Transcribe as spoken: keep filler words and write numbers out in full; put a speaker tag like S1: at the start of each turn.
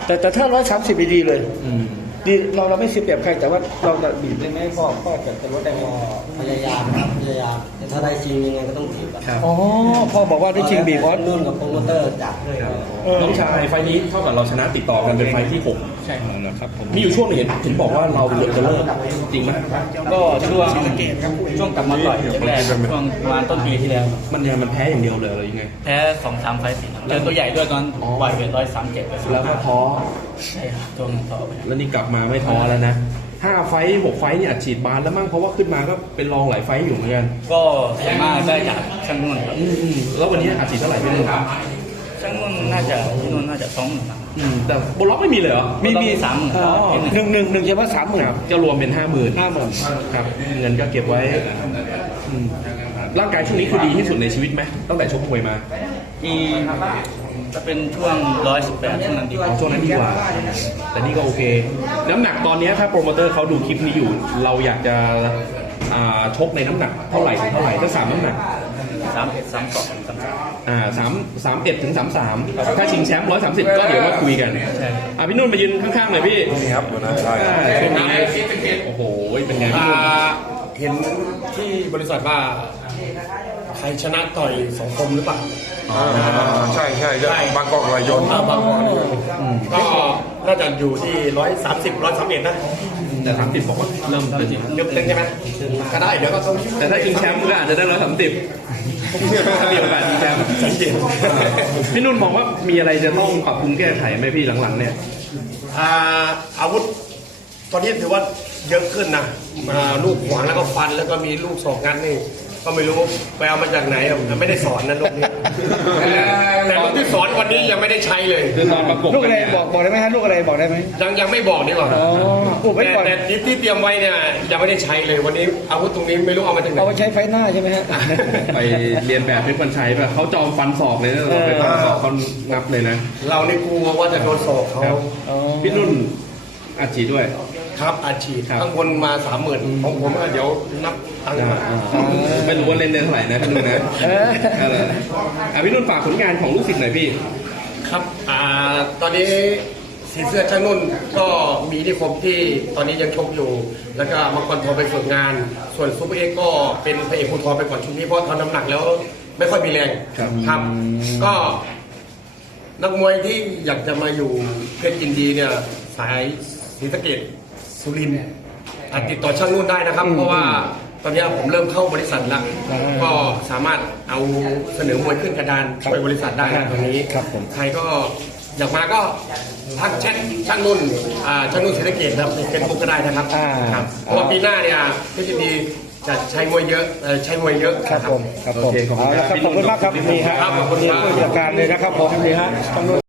S1: แต่แต่ถ้าร้อยสามสิบดีเลย
S2: อืม
S1: ดีเราเราไม่เสียเปรียบใครแต่ว่าเราจะบีบได้ไหมพ่อพ่อจะจะลดได้ไหม
S3: พยายามครับพยายามแต่ถ้าได้จริงยังไงก็ต้องถีบอะ
S2: ครับ
S1: อ๋อพ่อบอกว่าได้จริงบีบอส
S3: นุ่นกับโปรโมเตอร์จัดด้วย
S2: ครับ
S1: เออ
S2: น้องชายไฟล์นี้เท่ากับเราชนะติดต่อกันเป็นไฟล์ที่หก
S1: ใช่ครับผม
S2: มีอยู่ช่วงหนึงเห็นเห็นบอกว่าเราเกือบจะเลิกจริงไหม
S4: ก็ช่วงช่วงกลับมาต่อยแรกๆช่วงประมาณต้นปีที่แล้ว
S2: มันยังมันแพ้อย่างเดียวเลยอะไรยังไง
S4: แพ้สองสามไฟล์ติดครับเจอตัวใหญ่ด้วยตอนปล่อยเวทร้อยสามเจ็ด
S2: แล้วก็ท้อ
S4: ใช่ครับช่วงนั้นท้อไป
S2: แล้วนี่กลับมาไม่ท้อแล้วนะห้าไฟท์หกไฟท์นี่อัดฉีดบานแล้วมั้งเพราะว่าขึ้นมาก็เป็นรองหลายไฟท์อยู่เหมือนกัน
S4: ก็ส่วนมากได้จากช่างนุ่นครับ
S2: อืมอืมแล้ววันนี้อัดฉีดเท่าไหร่พี่นุ่น
S4: ช่างนุ่นน่าจะที่นุ่นน่าจะสองหมื่นครับ
S2: อืมแต่บนล็อกไม่มีเลยเหรอ
S1: มีมี
S4: สามหมื่น
S1: อ๋อหนึ่งหนึ่งหนึ่งใช่ไหมสามหมื่น
S2: ครับก็รวมเป็นห้าหมื่น
S1: ห้าหมื่น
S2: ครับเงินก็เก็บไว้อืมร่างกายช่วงนี้คือดีที่สุดในชีวิตไหมตั้งแต่ชกมวยมา
S4: มีจะเป็นช่วงร้อยสิบแปดช่วงนั้นดีกว่า
S2: อ๋อช่วงนั้นดีกว่า แต่นี่ก็โอเค น้ำหนักตอนนี้ถ้าโปรโมเตอร์เขาดูคลิปนี้อยู่ เราอยากจะอ่าชกในน้ำหนักเท่าไหร่ถึงเท่าไหร่ถ้าสามน้ำหนัก
S4: สามเอ็ดสามสองสามสาม
S2: อ่าสามสามเอ็ดถึงสามสามถ้าชิงแชมป์ร้อยสามสิบก็เดี๋ยวมาคุยกัน
S4: ใช่
S2: อ่าพี่นุ่นมายืนข้างๆหน่อยพี่
S5: นี่ครับตัวนั้นใช่
S2: อ่าช่วงนี้โอ้โหเป็นไงพี่
S6: อ่า
S2: นุ่น
S6: เห็นที่บริษัทว่าใครชนะต่อยสองคมหรือเปล่า
S5: อ่าใช่ใช่ใช่บางกอกรายยนต์
S6: อ่าบางกอกนี่ก็น่าจะอยู่ที่ร้อยสามสิบร้อยสามเอ็ดนะ
S2: แต่สามสิบบอกว่าเริ่มเป็น
S6: ยกเต็งใช่ไหมก็ได้เดี๋ยวก็ต้อง
S2: แต่ถ้าชิงแชมป์ก็อาจจะได้ร้อยสามสิบถ้ามีโอกาสชิงแชมป์
S6: สังเกต
S2: พี่นุ่นมองว่ามีอะไรจะต้องปรับปรุงแก้ไขไหมพี่หลังๆเนี่ย
S6: อ่าอาวุธตอนนี้ถือว่าเยอะขึ้นนะอ่าลูกขวางแล้วก็ฟันแล้วก็มีลูกศอกงัดนี่ก็ไม่รู้ไปเอามาจากไหนอ่ะไม่ได้สอนนะลูกนี้แต่ลูกที่สอนวันนี้ยังไม่ได้ใช้เลย
S2: คือตอนประกบ
S1: ลูกอะไรบอกบอกได้ไหมฮะลูกอะไรบอกได้ไหม
S6: ยังยังไม่บอกดีกว่า
S1: อ๋ออุบไว้
S6: แต่
S1: ก่อน
S6: แต่ที่ที่เตรียมไว้เนี่ยยังไม่ได้ใช้เลยวันนี้อาวุธตรงนี้ไม่รู้เอามาจากไหน
S1: เอาไปใช้ไฟหน้าใช่ไหมฮะ
S2: ไปเรียนแบบเพชรวันชัยป่ะเขาจอมฟันศอกเลยนะเราไปฟันศอกเขานับเลยนะ
S6: เราในกลัวว่าจะโดนศอกเขา
S2: ครับ
S1: อ๋อ
S2: พี่นุ่นอัดฉีดด้วย
S6: ครับอาชีพ
S2: ครับ
S6: ข้างบนมาสามหมื่นของผมอ่ะเดี๋ยวนับตังค์มา
S2: ไม่รู้ว่าเล่นได้เท่าไหร่นะพี่นุ่นนะ
S1: เออ
S2: เอออ่ะพี่นุ่นฝากผลงานของลูกศิษย์หน่อยพี่
S6: ครับอ่าตอนนี้สีเสื้อช่างนุ่นก็มีที่คมที่ตอนนี้ยังชกอยู่ แล้วก็มังกรทองไปฝึกงาน ส่วนซูเปอร์เอ็กซ์ก็เป็นพระเอกภูทรไปก่อนชุดนี้เพราะทำน้ำหนักแล้วไม่ค่อยมีแรง
S2: ครับ
S6: ครับ ก็ นักมวยที่อยากจะมาอยู่เพชรยินดีเนี่ยสายศรีสะเกษสุรินทร์อาจติดต่อช่างนุ่นได้นะครับ เพราะว่าตอนนี้ผมเริ่มเข้าบริษัทแล้ว
S1: อ่า
S6: ก็สามารถเอาเสนอมวยขึ้นกระดานช่วยบริษัทได้นะตรงนี้
S1: ครับผม
S6: ใครก็อยากมาก็ทักแชทช่างนุ่นอ่าช่างนุ่นศรีสะเกษครับในเฟซบุ๊กก็ได้นะครับ
S1: อ่า
S6: ครับเพราะว่าปีหน้าเนี่ยเพชรยินดีจะใช้มวยเยอะเอ่อใช้มวยเยอะ
S1: ครับผมครับผม
S2: โอเคขอบคุณ
S1: เอา
S2: ครั
S1: ละ
S2: บ
S1: ครับขอบคุณมากครับนี่ฮะ
S6: ครับขอบคุณ
S1: นี่
S6: ครับ
S1: ผู้จัดการเลยนะครับผมนี่ฮะต้อง